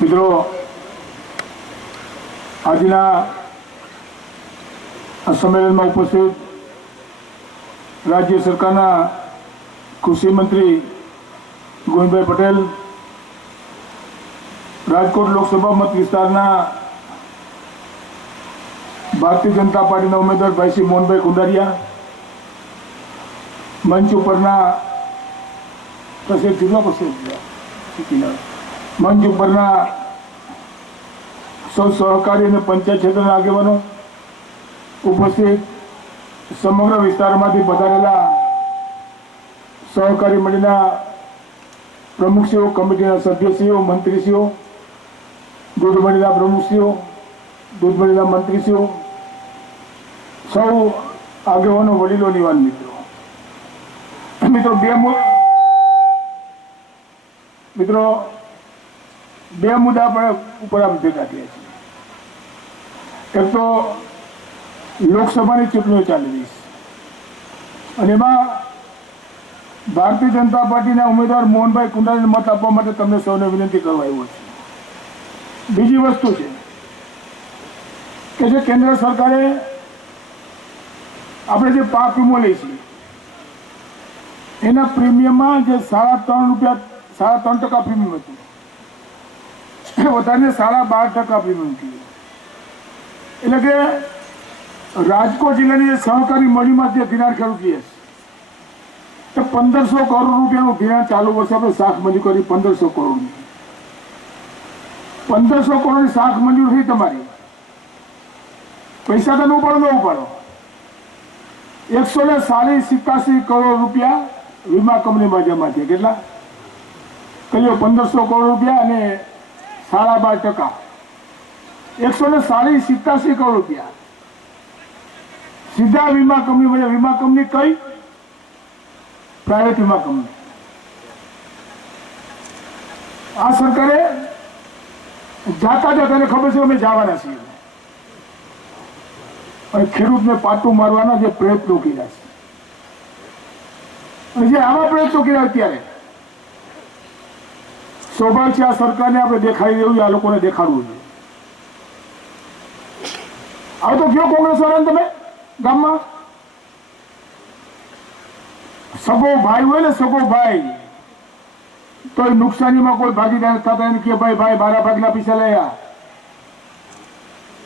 મિત્રો, આજના આ સંમેલનમાં ઉપસ્થિત રાજ્ય સરકારના કૃષિ મંત્રી ગોવિંદભાઈ પટેલ, રાજકોટ લોકસભા મત વિસ્તારના ભારતીય જનતા પાર્ટીના ઉમેદવાર ભાઈ શ્રી મોહનભાઈ કુંડારિયા, મંચ ઉપરના પ્રસિદ્ધ પ્રસિદ્ધ મંચ ઉપરના સૌ સહકારી અને પંચાયત ક્ષેત્રના આગેવાનો ઉપસ્થિત સમગ્ર વિસ્તારમાંથી પધારેલા સહકારી મંડળના પ્રમુખશ્રીઓ કમિટીના સભ્યશ્રીઓ, મંત્રીશ્રીઓ, દૂધ મંડળના પ્રમુખશ્રીઓ દૂધ મંડળના મંત્રીશ્રીઓ, સૌ આગેવાનો, વડીલો, નિવાન મિત્રો. મિત્રો, બે મિત્રો બે મુદ્દા પણ ઉપર આપણે ભેગા થયા છે. એક તો લોકસભાની ચૂંટણીઓ ચાલી રહી છે. અને એમાં ભારતીય જનતા પાર્ટીના ઉમેદવાર મોહનભાઈ કુંડાને મત આપવા માટે તમને સૌને વિનંતી કરવા આવ્યો છે. બીજી વસ્તુ છે કે જે કેન્દ્ર સરકારે આપણે જે પાક વીમો લઈએ છીએ, એના પ્રીમિયમમાં જે સાડા ત્રણ રૂપિયા, સાડા ત્રણ ટકા પ્રીમિયમ હતું. એ વધારીને સાડા બાર ટકા થયું એટલે કે રાજકોટ જિલ્લાની સહકારી મળીમાં જે ધિરાણ ખેડૂત છે તો પંદરસો કરોડ રૂપિયાનું ધિરાણ ચાલુ વર્ષે આપણે શાક મંજૂર કરી પંદરસો કરોડની પંદરસો કરોડની શાક મંજૂર થઈ તમારી પૈસા તમે ઉપાડો ન ઉપાડો એકસો ને સાડી સિત્તાસી કરોડ રૂપિયા વીમા કંપનીમાં જમા છે કેટલા કહ્યું પંદરસો કરોડ રૂપિયા અને સાડા બાર ટકા. એકસો ને સાડી સિત્તાસી કરોડ રૂપિયા. સીધા વીમા કંપની વીમા કંપની કઈ? પ્રાઇવેટ વીમા કંપની. આ સરકારે જાતા જાતા એને ખબર છે અમે જવાના છીએ. અને ખેડૂતને પાટું મારવાના જે પ્રયત્નો કર્યા છે. અને જે આવા પ્રયત્નો કર્યા અત્યારે સ્વાભાવિક છે, આ સરકારને આપણે દેખાડી દેવું આ લોકોને દેખાડવું જોઈએ હવે તો કયો કોંગ્રેસ વાળાને તમે ગામમાં? સગો ભાઈ હોય ને, સગો ભાઈ તો નુકસાનીમાં કોઈ ભાગીદાર થતા એને કે ભાઈ ભાઈ બારા ભાગના પૈસા લયા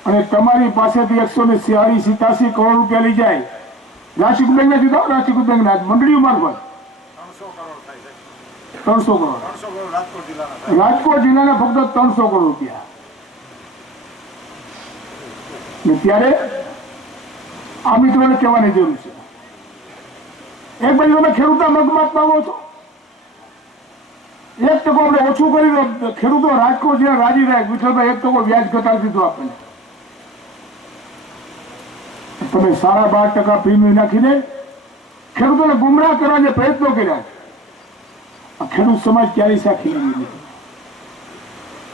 અને તમારી પાસેથી એકસો ને સિયાળી સિતાસી કરોડ રૂપિયા લઈ જાય. રાશિકુદ બેંક ના જુદા રાશિકુદ બેંક ના મંડળીઓ મારફત. ત્રણસો કરોડ. રાજકોટ જિલ્લાના ફક્ત ત્રણસો કરોડ રૂપિયા. ને ત્યારે આ મિત્રોને કહેવાની જરૂર છે. એક બાજુ તમે ખેડૂતના મગમાં પાવો છો. એક ટકો આપણે ઓછું કરી ખેડૂતો રાજકોટ જિલ્લા રાજી રહે વિઠ્ઠલભાઈ, એક ટકો વ્યાજ ઘટાડી દીધો આપણને. તમે સાડા બાર ટકા પ્રીમિયમ નાખીને ખેડૂતોને ગુમરાહ કરવા જે પ્રયત્નો કર્યા આ ખેડૂત સમાજ ક્યારેય સાખી નહીં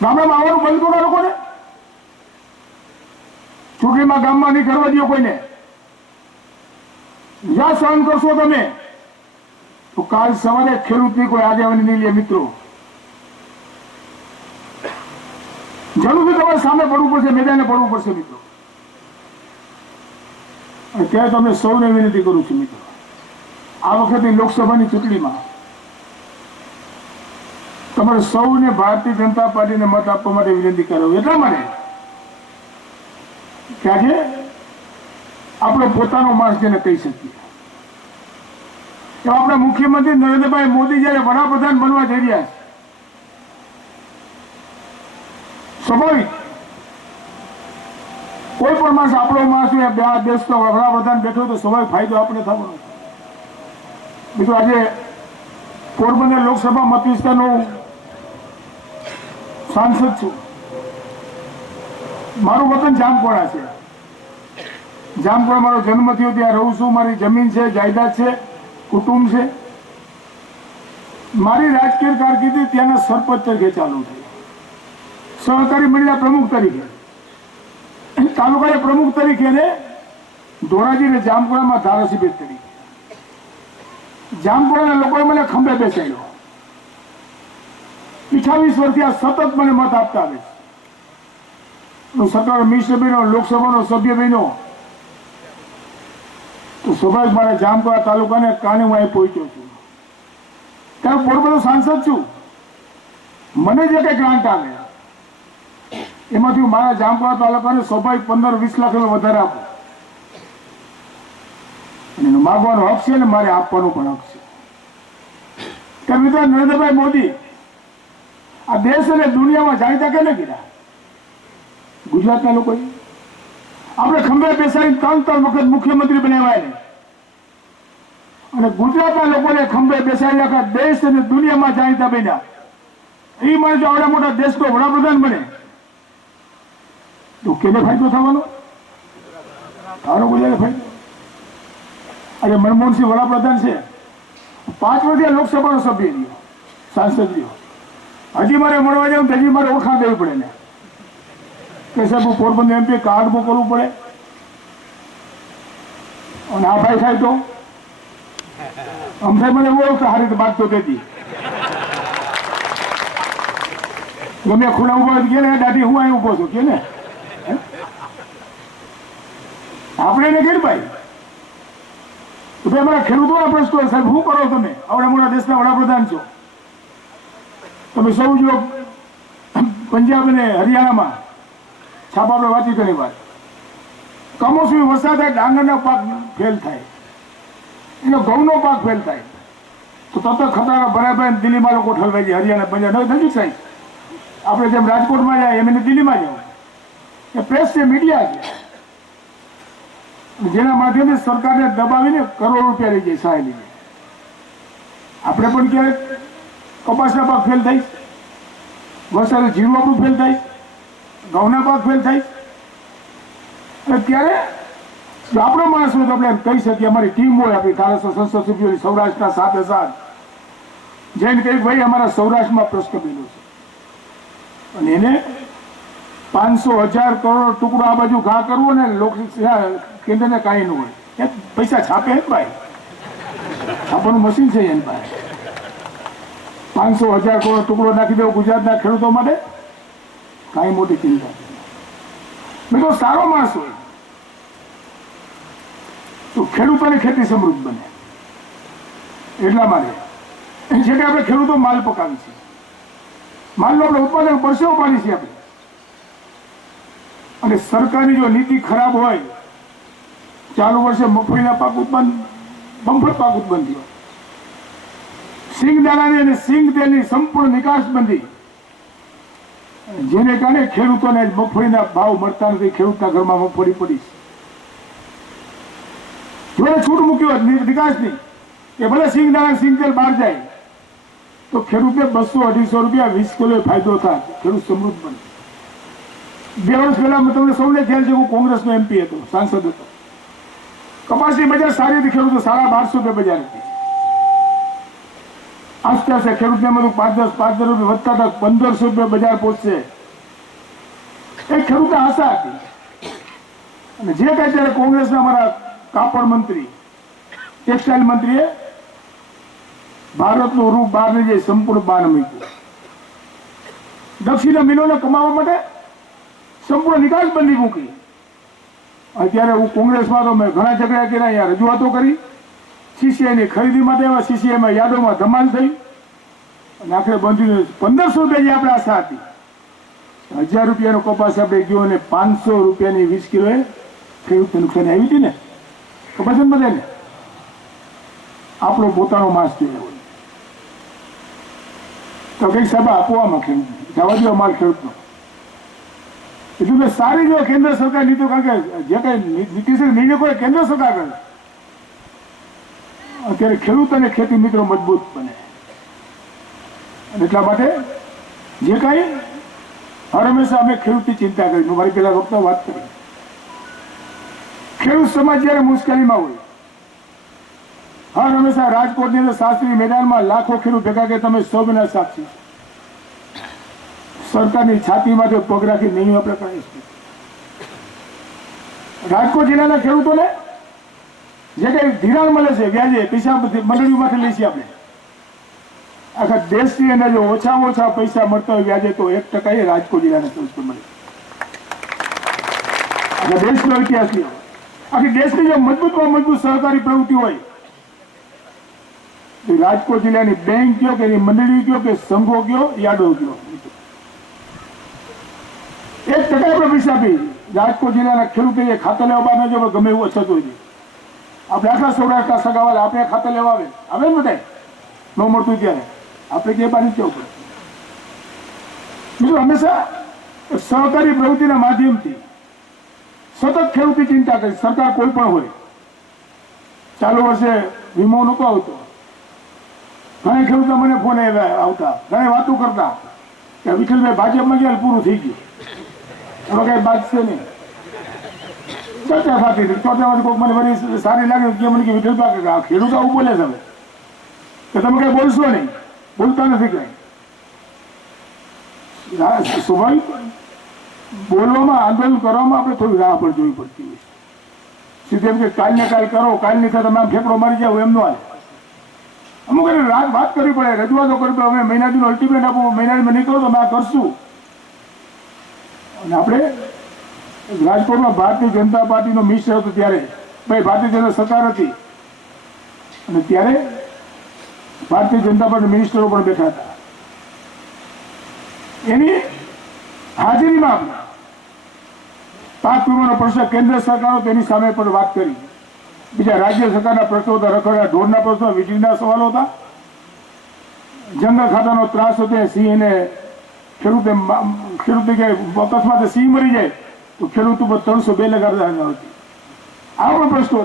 ગામડામાં આવવાનું બંધ કરો લોકોને. ચૂંટણીમાં ગામમાં નહીં કરવા દો કોઈને. જ્યાં સહન કરશો તમે, તો કાલ સવારે ખેડૂતની કોઈ આગેવાની નહીં લે મિત્રો. જરૂરથી તમારે સામે પડવું પડશે, મેદાને પડવું પડશે મિત્રો. ત્યારે તમને સૌને વિનંતી કરું છું મિત્રો. આ વખતની લોકસભાની ચૂંટણીમાં તમારે સૌને ભારતીય જનતા પાર્ટીને મત આપવા માટે વિનંતી કરો એટલા માટે કે આપણો પોતાનો માણસ જેને કહી શકીએ. કે આપણા મુખ્યમંત્રી નરેન્દ્રભાઈ મોદી જયારે વડાપ્રધાન બનવા જઈ રહ્યા છે, સ્વાભાવિક. કોઈ પણ માણસ આપણો માણસ હોય દેશનો વડાપ્રધાન બેઠો તો સ્વાભાવિક ફાયદો આપણે થવાનો. મિત્રો, આજે પોરબંદર લોકસભા મત વિસ્તારનો સાંસદ છું. મારું વતન જામપોડા છે. જામપોડા મારો જન્મ થયો, ત્યાં રહું છું. મારી જમીન છે, જાયદાદ છે, કુટુંબ છે. મારી રાજકીય કારકિર્દી ત્યાંના સરપંચ તરીકે ચાલુ થઈ. સહકારી મંડળના પ્રમુખ તરીકે. તાલુકાના પ્રમુખ તરીકે ને ધોરાજી ને જામપુરામાં ધારાસભ્ય તરીકે. જામપુરાના લોકોએ મને ખંભે બેસાડ્યો. પિછાવીસ વર્ષથી આ સતત મને મત આપતા આવે હું સરકાર મિનિસ્ટર બન્યો, લોકસભાનો સભ્ય બન્યો. તો સ્વભાવિક મારા જામપુરા તાલુકાને કાને હું અહીં પહોંચ્યો છું. ત્યારે પોરબંદર સાંસદ છું. મને જે કંઈ ગ્રાન્ટ આવે એમાંથી હું મારા જામપુરા તાલુકાને સ્વાભાવિક પંદર વીસ લાખ વધારે આપું. માગવાનો હક છે ને મારે આપવાનો પણ હક છે. ત્યારે મિત્રો નરેન્દ્રભાઈ મોદી આ દેશ અને દુનિયામાં જાણીતા કે કેને કીધા ગુજરાતના લોકોએ. આપણે ખંભે બેસાડીને ત્રણ ત્રણ વખત મુખ્યમંત્રી બનાવ્યા ને અને ગુજરાતના લોકોને ખંભે બેસાડી આખા દેશ અને દુનિયામાં જાણીતા બન્યા. એ માણસ આવડા મોટા દેશનો વડાપ્રધાન બને, તો કેને ફાયદો થવાનો? તારો ગુજરાત ફાયદો. અરે મનમોહનસિંહ વડાપ્રધાન છે. પાંચ વર્ષે લોકસભાનો સભ્ય રહ્યો, સાંસદ રહ્યો. હજી મારે મળવા જાઉં તો હજી મારે ઓળખાણ દેવી પડે ને. કે સાહેબ, હું પોરબંદર એમપી કાર્ડ મોકલવું પડે? અને આ ભાઈ થાય તો? અમસાઈ મને ઓળખતા સારી રીતે વાત તો કહેતી. ગમે ખુલ્લા ઊભા કે ને દાદી હું અહીં ઊભો છું, કે ને? આપણે એને કે ભાઈ. તો ભાઈ, અમારા ખેડૂતોના પ્રશ્નો સાહેબ, શું કરો તમે? આવડા મોટા દેશના વડાપ્રધાન છો. તમે સૌ જો પંજાબ અને હરિયાણામાં છાપા આપણે વાંચી ઘણી વાર કમોસમી વરસાદ થાય, ડાંગરના પાક ફેલ થાય. એટલે ઘઉંનો પાક ફેલ થાય. તો તરત ખતરા ભરાય દિલ્હીમાં લોકો ઠલવાઈ જાય, હરિયાણા પંજાબ. નજીક સાહેબ? આપણે જેમ રાજકોટમાં જાય, એમ એને દિલ્હીમાં જવું. એ પ્રેસ છે મીડિયા છે. જેના માધ્યમે સરકારને દબાવીને કરોડો રૂપિયા લઈ જાય, સહાય લઈ જાય. આપણે પણ ક્યારેક કપાસના પાક ફેલ થાય. વરસાદે જીરું આપણું ફેલ થાય. ઘઉંના પાક ફેલ અને ત્યારે આપણો માણસ હોય તો આપણે એમ કહી શકીએ, અમારી ટીમ હોય, આપણી ધારાસભ્ય સંસદ સભ્યોની સૌરાષ્ટ્રના સાથે સાથ. જઈને કહી ભાઈ, અમારા સૌરાષ્ટ્રમાં પ્રશ્ન બન્યો છે. અને એને પાંચસો હજાર કરોડ ટુકડો આ બાજુ ઘા કરવો ને લોક કેન્દ્રને કાંઈ ન હોય. પૈસા છાપે જ ભાઈ. છાપવાનું મશીન છે એની પાસે પાંચસો હજાર કરોડ ટુકડો નાખી દેવો ગુજરાતના ખેડૂતો માટે, કાંઈ મોટી ચિંતા. મિત્રો, સારો માણસ હોય. તો ખેડૂતોની ખેતી સમૃદ્ધ બને. એટલા માટે. છે કે આપણે ખેડૂતો માલ પકાવી છે. માલનું આપણે ઉત્પાદન પરસેવો પાડી છે આપણે. અને સરકારની જો નીતિ ખરાબ હોય, ચાલુ વર્ષે મગફળીના પાક ઉત્પન્ન બમ્ફર પાક ઉત્પન્ન થયો. સિંગ દાણાની અને સિંગ તેલની સંપૂર્ણ નિકાસ બંધી. જેને કારણે ખેડૂતોને મગફળીના ભાવ મળતા નથી. ખેડૂતના ઘરમાં મગફળી પડી છે. જોડે છૂટ મૂક્યો હોત નિકાસની, કે ભલે સિંગ દાણા સિંગ તેલ બહાર જાય, તો ખેડૂતને બસો અઢીસો રૂપિયા વીસ કિલો ફાયદો થાય. ખેડૂત સમૃદ્ધ બને. બે વર્ષ પહેલા તમને સૌને ખ્યાલ છે હું કોંગ્રેસનો એમપી હતો, સાંસદ હતો. કપાસની બજાર સારી હતી ખેડૂતો સાડા બારસો રૂપિયા બજાર હતી. આસ્તે આસ્તે ખેડૂતને બધું પાંચ દસ પાંચ દસ રૂપિયા વધતા હતા, પંદરસો રૂપિયા બજાર પહોંચશે. એ ખેડૂતને આશા હતી. અને જે કાંઈ ત્યારે કોંગ્રેસના અમારા કાપડ મંત્રી, ટેક્સટાઇલ મંત્રીએ ભારતનું રૂપ બહાર લઈ જાય સંપૂર્ણ બાર મૂક્યું. દક્ષિણ મિલોને કમાવા માટે સંપૂર્ણ નિકાસ બંધી મૂકી. અત્યારે હું કોંગ્રેસમાં તો મેં ઘણા ઝઘડા કર્યા, અહીંયા રજૂઆતો કરી. સીસીઆઈની ખરીદી માટે એવા સીસીઆઈમાં યાદોમાં ધમાલ થઈ. અને આખરે બંધી પંદરસો રૂપિયાની આપણે આશા હતી હજાર રૂપિયાનો કપાસ આપણે ગયો અને પાંચસો રૂપિયાની વીસ કિલોએ ખેડૂત નુકસાની આવી હતી ને? ખબર છે ને બધાને. આપણો પોતાનો માસ જોઈએ તો કંઈક સાહેબ આપવામાં ખેડૂત જવા દેવા માલ ખેડૂતનો. એટલું કે સારી જો કેન્દ્ર સરકાર નીતિ કારણ કે જે કઈ નીતિ છે નિર્ણય કોઈ કેન્દ્ર સરકાર કરે. અત્યારે ખેડૂત અને ખેતી મિત્રો મજબૂત બને. એટલા માટે જે કાંઈ હર હંમેશા અમે ખેડૂતની ચિંતા કરી મારી પેલા વખતે વાત કરી. ખેડૂત સમાજ જ્યારે મુશ્કેલીમાં હોય, હર હંમેશા રાજકોટની અંદર શાસ્ત્રી મેદાનમાં લાખો ખેડૂત ભેગા કે તમે સૌના સાક્ષી. સરકારની છાતી માટે પગ રાખી નહીં આપણે કરીશું રાજકોટ જિલ્લાના ખેડૂતોને જે કઈ ધિરાણ મળે છે, વ્યાજે, પૈસા મંડળીઓમાંથી લઈ છીએ આપણે. આખા દેશની અંદર જો ઓછામાં ઓછા પૈસા મળતા હોય વ્યાજે, તો એક ટકા એ રાજકોટ જિલ્લાને સંસ્થા મળે. આખા દેશનો ઇતિહાસ લ્યો. આખી દેશની જો મજબૂતમાં મજબૂત સહકારી પ્રવૃત્તિ હોય. તો રાજકોટ જિલ્લાની બેંક કયો કે એની મંડળી કયો કે સંઘો કયો, યાદો કયો? એક ટકા આપણે પૈસા આપી. રાજકોટ જિલ્લાના ખેડૂતો ખાતર ખાતા લેવા જાય ગમે એવું અછત હોય છે. આખા સૌરાષ્ટ્રના સગાવાલા, આપણે ખાતે લેવા આવે. આવે ને બધાય ન મળતું ત્યારે આપણે કે બાજુ કેવું પડે. બીજું હંમેશા સહકારી પ્રવૃત્તિના માધ્યમથી સતત ખેડૂતની ચિંતા કરી. સરકાર કોઈ પણ હોય. ચાલુ વર્ષે વીમો નહોતો આવતો. ઘણા ખેડૂતો મને ફોન આવતા. ઘણા વાતો કરતા કે વિઠ્ઠલભાઈ ભાજપમાં ગયા પૂરું થઈ ગયું? એમાં કઈ બાદ છે નહીં. ચર્ચા થતી હતી કોઈક મને વળી સારી લાગે કે મને કે વિઠ્ઠલભા કે આ ખેડૂત આવું બોલે છે હવે. કે તમે કઈ બોલશો નહીં. બોલતા નથી કઈ. સ્વાભાવિક બોલવામાં, આંદોલન કરવામાં આપણે થોડી રાહ પણ જોવી પડતી હોય સીધે એમ કે કાલને કાલ કરો કાલની સાથે તમે આમ ઠેકડો મારી જાવ એમ ન હાલે. અમુક એને રાત વાત કરવી પડે, રજૂઆતો કરવી પડે, અમે મહિના દિનો અલ્ટિમેટ આપો મહિના નહીં કરો તો અમે આ કરશું. અને આપણે રાજકોટમાં ભારતીય જનતા પાર્ટીનો મિશ્ર હતો ત્યારે. ભાઈ, ભારતીય જનતા સરકાર હતી. અને ત્યારે ભારતીય જનતા પાર્ટી મિનિસ્ટરો પણ બેઠા હતા. એની હાજરીમાં પાક વીમાનો પ્રશ્ન કેન્દ્ર સરકારો તેની સામે પણ વાત કરી. બીજા રાજ્ય સરકારના પ્રશ્નો હતા રખડના ઢોરના પ્રશ્નો, વીજળીના સવાલો હતા. જંગલ ખાતાનો ત્રાસ હતો, સિંહ સિંહને ખેડૂતે ખેડૂતે કે અકસ્માતે સિંહ મરી જાય. તો ખેડૂત ત્રણસો બે લગાડતા હતી આ પણ પ્રશ્નો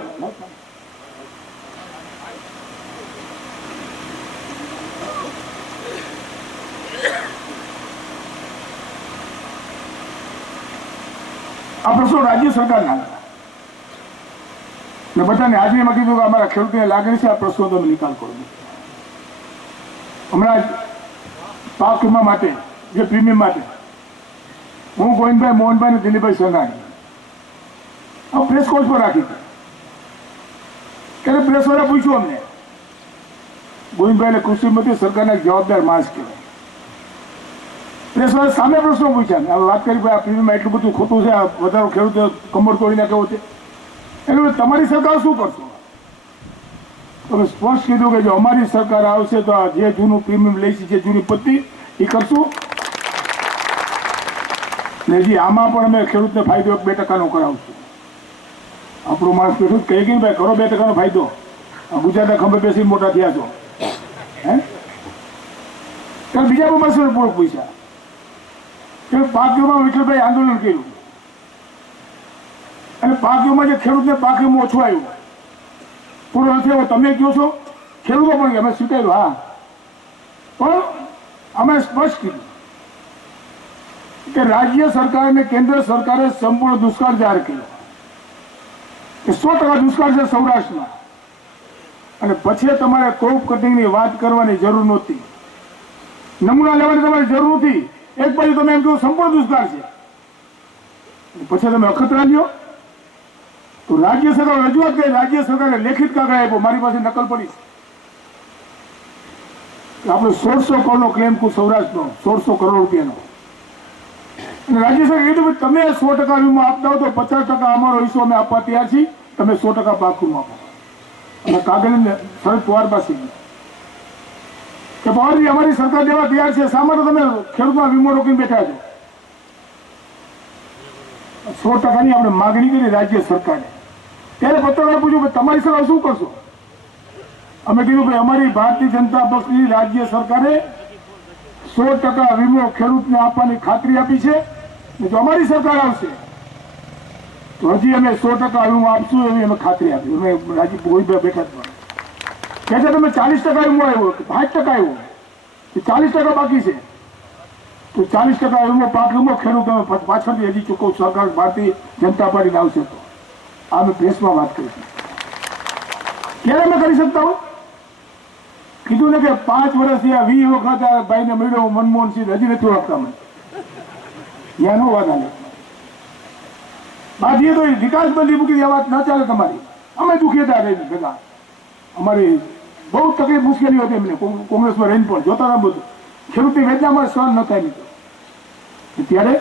આ પ્રશ્નો રાજ્ય સરકારના હતા. મેં બધાને હાજરીમાં કીધું કે અમારા ખેડૂતોને લાગણી છે, આ પ્રશ્નો તમે નિકાલ કરો. હમણાં પાક વીમા માટે, જે પ્રીમિયમ માટે હું ગોવિંદભાઈ, મોહનભાઈ અને દિલીપભાઈ સંઘાણી આ પ્રેસ કોન્સ પર રાખી ત્યારે પ્રેસ વાળા પૂછ્યું અમને ગોવિંદભાઈને કૃષિ મંત્રી સરકારના જવાબદાર માણસ કહેવાય. પ્રેસ વાળા સામે પ્રશ્નો પૂછ્યા હવે વાત કરી ભાઈ, આ પ્રીમિયમ એટલું બધું ખોટું છે, આ વધારો ખેડૂતો કમર તોડીને કેવો છે. એટલે તમારી સરકાર શું કરશો? તમે સ્પષ્ટ કીધું કે જો અમારી સરકાર આવશે તો આ જે જૂનું પ્રીમિયમ લઈશી જે જૂની પત્તી એ કરશું. હજી આમાં પણ અમે ખેડૂતને ફાયદો બે ટકાનો કરાવશું. આપણું માણસ ખેડૂત કહી ગઈ ભાઈ, કરો બે ટકાનો ફાયદો. ગુજરાતના ખંભે બેસી મોટા થયા છો. હે? ત્યારે બીજા પણ માણસો પૂરું પૂછ્યા કે પાક વીમા વિઠ્ઠલભાઈ આંદોલન કર્યું. અને પાક જે ખેડૂતને પાક ઓછો આવ્યો. પૂરો નથી આવ્યો. તમે કહો છો? ખેડૂતો પણ અમે સ્વીકાર્યું, હા. પણ અમે સ્પષ્ટ કીધું કે રાજ્ય સરકાર અને કેન્દ્ર સરકારે સંપૂર્ણ દુષ્કાળ જાહેર કર્યો. સો ટકા દુષ્કાળ છે સૌરાષ્ટ્રમાં. અને પછી તમારે ક્રોપ કટિંગની વાત કરવાની જરૂર નહોતી. નમૂના લેવાની તમારી જરૂર નથી એક પછી તમે એમ કહો સંપૂર્ણ દુષ્કાળ છે. પછી તમે અખતરા લ્યો તો રાજ્ય સરકાર રજૂઆત કરી, રાજ્ય સરકારે લેખિત કાગળ આપ્યો. મારી પાસે નકલ પડી છે. આપણે સોળસો કરોડનો ક્લેમ કુ સૌરાષ્ટ્રનો, સોળસો કરોડ રૂપિયાનો. રાજ્ય સરકાર કીધું કે તમે સો ટકા વીમો આપતા હો તો પચાસ ટકા અમારો હિસ્સો અમે આપવા તૈયાર છીએ. તમે સો ટકા પાકું આપો. અને કાગળ શરદ પવાર પાસે. કે પવારજી, અમારી સરકાર દેવા તૈયાર છે. શા માટે તમે ખેડૂતમાં વીમો રોકીને બેઠા છો? સો ટકાની આપણે માગણી કરી રાજ્ય સરકારે. ત્યારે પત્રકાર પૂછ્યું કે તમારી સરકાર શું કરશો? અમે કીધું કે અમારી ભારતીય જનતા પક્ષની રાજ્ય સરકારે સો ટકા વીમો ખેડૂતને આપવાની ખાતરી આપી છે જો અમારી સરકાર આવશે, તો હજી અમે સો ટકા વીમો આપશું એવી અમે ખાતરી આપી. અમે રાજી ગોવિંદભાઈ બેઠા જ પણ. કહે છે, તમે ચાલીસ ટકા વીમો આવ્યો કે પાંચ ટકા આવ્યો ચાલીસ ટકા બાકી છે. તો ચાલીસ ટકા વીમો પાક વીમો ખેડૂત અમે પાછળથી હજી ચૂકવ સરકાર ભારતીય જનતા પાર્ટીને આવશે તો. આ અમે પ્રેસમાં વાત કરી ક્યારે અમે કરી શકતા હો? કીધું ને કે પાંચ વર્ષથી આ વી વખત આ ભાઈને મળ્યો મનમોહન સિંહ હજી નથી ઓળખતા મને. યાનો નો વાત આવે બાજીએ તો વિકાસ બંધી મૂકી આ વાત ના ચાલે તમારી. અમે દુખી હતા રહીને ભેગા. અમારી બહુ તકલીફ મુશ્કેલી હતી એમને, કોંગ- કોંગ્રેસમાં રહીને પણ, જોતા હતા બધું. ખેડૂતની વેદનામાં સહન ન થાય મિત્રો. ત્યારે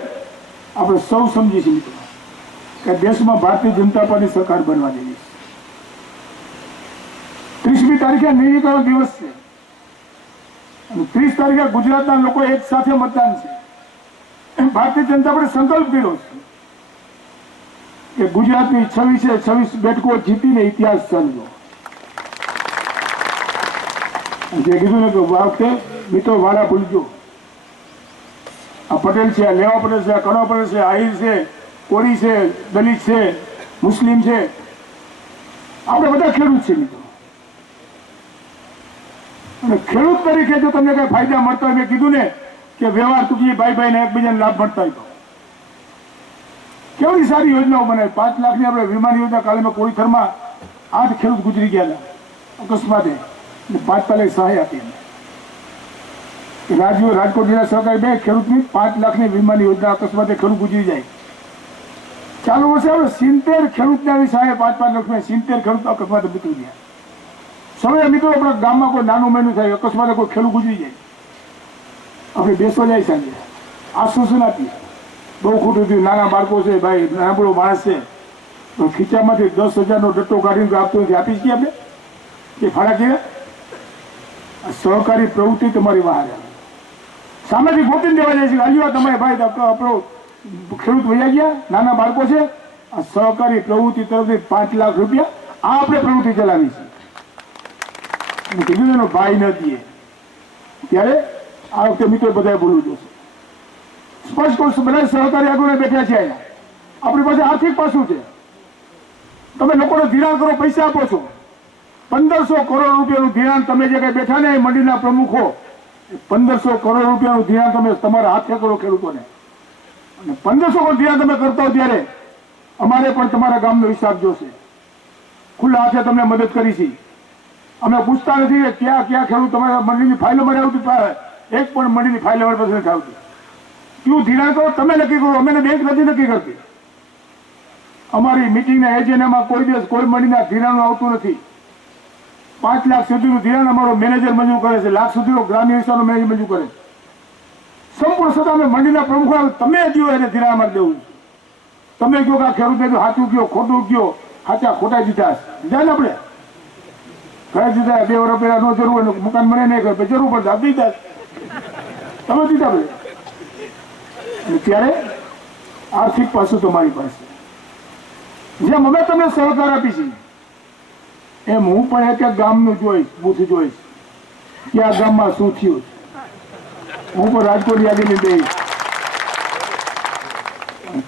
આપણે સૌ સમજી મિત્રો, કે દેશમાં ભારતીય જનતા પાર્ટી સરકાર બનવા ત્રીસમી તારીખે નિર્વિકરણ દિવસ છે. અને ત્રીસ તારીખે ગુજરાતના લોકો એક સાથે મતદાન છે. ભારતીય જનતા પાર્ટી સંકલ્પ કર્યો છે કે ગુજરાતની છવ્વીસે છવ્વીસ બેઠકો જીતીને ઇતિહાસ સર્જો જે કીધું ને કે આ વખતે મિત્રો વાળા ભૂલજો. આ પટેલ છે, આ લેવા પટેલ છે, આ કણવા પટેલ છે આહિર છે કોરી છે, દલિત છે, મુસ્લિમ છે. આપણે બધા ખેડૂત છે મિત્રો. અને ખેડૂત તરીકે જો તમને કઈ ફાયદા મળતા હોય, મેં કીધું ને કે વ્યવહાર તૂટી ભાઈ ભાઈને એકબીજાને લાભ મળતા હોય કેવડી સારી યોજનાઓ બનાવી? પાંચ લાખની આપણે વીમાની યોજના કાલે મેં કોળીથરમાં આઠ ખેડૂત ગુજરી ગયા અકસ્માતે. પાંચ તાલે સહાય આપી રાજ્યો રાજકોટ જિલ્લા સહકારી બેંક ખેડૂતની પાંચ લાખની વીમાની યોજના અકસ્માતે ખેડૂત ગુજરી જાય. ચાલુ વર્ષે આપણે સિત્તેર ખેડૂતને આવી સહાય, પાંચ પાંચ લાખ સિત્તેર ખેડૂત અકસ્માતે મૃત્યુ ગયા સમય મિત્રો આપણા ગામમાં કોઈ નાનું મેનું થાય, અકસ્માતે કોઈ ખેડૂત ગુજરી જાય. આપણે બેસવા જાય સાંજે. આશ્વાસન આપીએ. બહુ ખોટું થયું, નાના બાળકો છે, ભાઈ, નાનકડો માણસ છે. તો ખીચામાંથી દસ હજારનો ડટ્ટો કાઢીને આપતો નથી. આપી છીએ આપણે? કે ફાળા કે સહકારી પ્રવૃત્તિ તમારી બહાર આવે. સામેથી ગોતીને દેવા જાય છે કે, હાલ્યો તમારે ભાઈ આપણો ખેડૂત વૈયા ગયા, નાના બાળકો છે. આ સહકારી પ્રવૃત્તિ તરફથી પાંચ લાખ રૂપિયા આ આપણે પ્રવૃત્તિ ચલાવી છે કીધું એનો ભાઈ ન દે ત્યારે આ વખતે મિત્રો બધા બોલવું જોશે. સ્પષ્ટ કહું બધા સહકારી આગળ બેઠા છે અહીંયા. આપણી પાસે આર્થિક પાસું છે. તમે લોકોને ધિરાણ કરો, પૈસા આપો છો. પંદરસો કરોડ રૂપિયાનું ધિરાણ તમે જે કઈ બેઠા ને એ મંડીના પ્રમુખો પંદરસો કરોડ રૂપિયાનું ધિરાણ તમે તમારા હાથે કરો ખેડૂતોને. અને પંદરસો કરોડ ધિરાણ તમે કરતા હો ત્યારે અમારે પણ તમારા ગામનો હિસાબ જોશે. ખુલ્લા હાથે તમને મદદ કરી છે અમે પૂછતા નથી કે ક્યાં ક્યાં ખેડૂત તમારા મંડળીની ફાઇલો મારે આવતી એક પણ મંડળીની ફાઇલ અમારી પાસે નથી આવતી. ધિરાણ કરો, તમે નક્કી કરો, અમે બેંક નથી નક્કી કરતી. અમારી મિટિંગના એજન્ડામાં કોઈ દિવસ કોઈ મંડીના ધિરાણ આવતું નથી. પાંચ લાખ સુધીનું ધિરાણ અમારો મેનેજર મંજૂર કરે છે, લાખ સુધીનો ગ્રામ્ય વિસ્તારનો મેનેજર મંજૂર કરે છે. સંપૂર્ણ સત્તા અમે મંડીના પ્રમુખ તમે જો એને ધિરાણ અમારે દેવું. તમે કહો કે આ ખેડૂતને સાચું કયો ખોટું કયો સાચા ખોટા દીધા. દીધા ને આપણે. ઘરે દીધા બે વર્ષ પહેલા નો જરૂર હોય મકાન મને નહીં કરે જરૂર પડશે આપી દીધા તમે દીધા ભાઈ ત્યારે આર્થિક પાસું તમારી પાસે. જેમ અમે તમને સહકાર આપી છે એમ હું પણ એક ગામનું જોઈશ બુથ જોઈશ કે આ ગામમાં શું થયું હું પણ રાજકોટ યાદીને દઈશ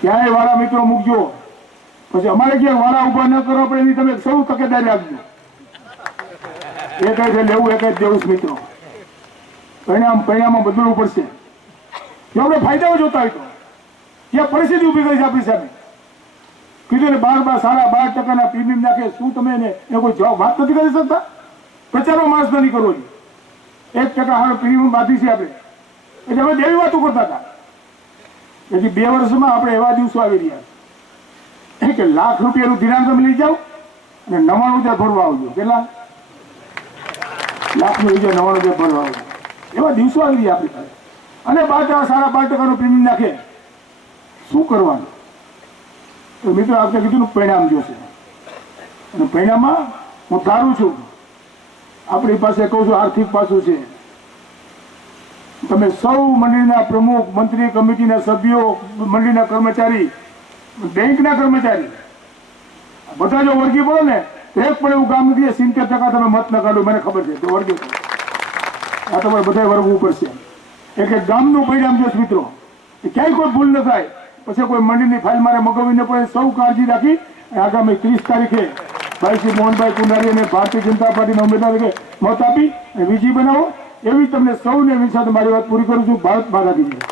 ક્યાંય વાળા મિત્રો મૂકજો. પછી અમારે ક્યાંય વાળા ઊભા ન કરવા પડે એની તમે સૌ તકેદારી રાખજો. એક જ લેવું, એક જ દેવું મિત્રો. પરિણામ, પરિણામમાં બદલવું પડશે. જો ફાયદાઓ જોતા હોય તો. જે પરિસ્થિતિ ઊભી કરી છે આપણી સામે. કીધું ને બાર બાર, સાડા બાર ટકાના પ્રીમિયમ નાખે, શું તમે એને એ કોઈ જવાબ વાત નથી કરી શકતા? પ્રચારો માણસ નથી કરવો એક ટકા હારો પ્રીમિયમ બાંધી છે આપણે. એટલે અમે દેવી વાતો કરતા હતા. તેથી બે વર્ષમાં આપણે એવા દિવસો આવી રહ્યા છે. કે લાખ રૂપિયાનું ધિરાણ લઈ જાઓ અને નવાણું ત્યાં ભરવા આવજો. કેટલા? લાખનું હજાર નવાણું હજાર ભરવા એવા દિવસો આવી રહ્યા આપણી પાસે. અને બાર ટકા, સાડા પાંચ ટકાનું પ્રીમિયમ નાખે. શું કરવાનું? તો મિત્રો આપણે કીધું પરિણામ જોશે. અને પરિણામમાં હું ધારું છું. આપણી પાસે કહું છું, આર્થિક પાસું છે. તમે સૌ મંડળીના પ્રમુખ, મંત્રી, કમિટીના સભ્યો, મંડળીના કર્મચારી, બેંકના કર્મચારી, બધા જો વર્ગી પડો ને એક પણ એવું કામ નથી સિત્તેર ટકા તમે મત કાઢો મને ખબર છે, તો વર્ગી આ તમારે બધા વર્ગવું પડશે એક ગામનું પરિણામ જોશ મિત્રો. ક્યાંય કોઈ ભૂલ ન થાય. પછી કોઈ મંડળની ફાઇલ મારે મગાવીને પણ સૌ કાળજી રાખી. આગામી ત્રીસ તારીખે ભાઈ શ્રી મોહનભાઈ કુંડારી અને ભારતીય જનતા પાર્ટીના ઉમેદવાર તરીકે મત આપી અને વિજય બનાવો. એવી તમને સૌને વિશાદ મારી વાત પૂરી કરું છું. ભારત માતા જય.